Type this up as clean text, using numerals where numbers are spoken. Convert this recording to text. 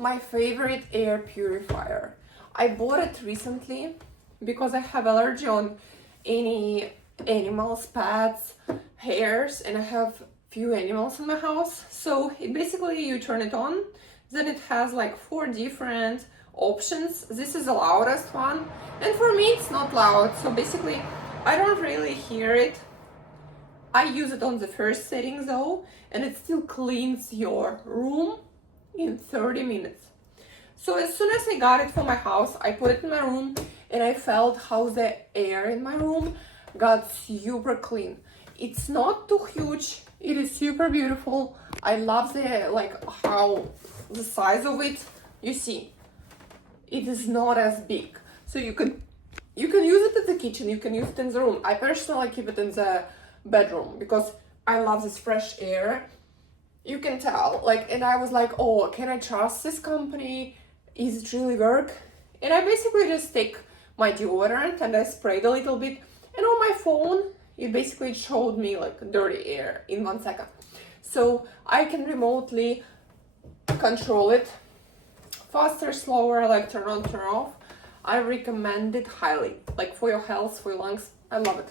my favorite air purifier. I bought it recently because I have allergy on any animals, pets, hairs, and I have few animals in my house. So it basically, you turn it on, then it has like 4 different options. This is the loudest one, and for me it's not loud, so basically I don't really hear it. I use it on the first setting though, and it still cleans your room in 30 minutes. So as soon as I got it for my house, I put it in my room and I felt how the air in my room got super clean. It's not too huge, it is super beautiful. I love how the size of it, you see, it is not as big. So you can use it in the kitchen, you can use it in the room. I personally keep it in the bedroom because I love this fresh air. You can tell, and I was like, oh, can I trust this company? Is it really work? And I basically just take my deodorant and I sprayed a little bit, and on my phone it basically showed me dirty air in 1 second. So I can remotely control it, faster, slower, turn on, turn off. I recommend it highly, for your health, for your lungs. I love it.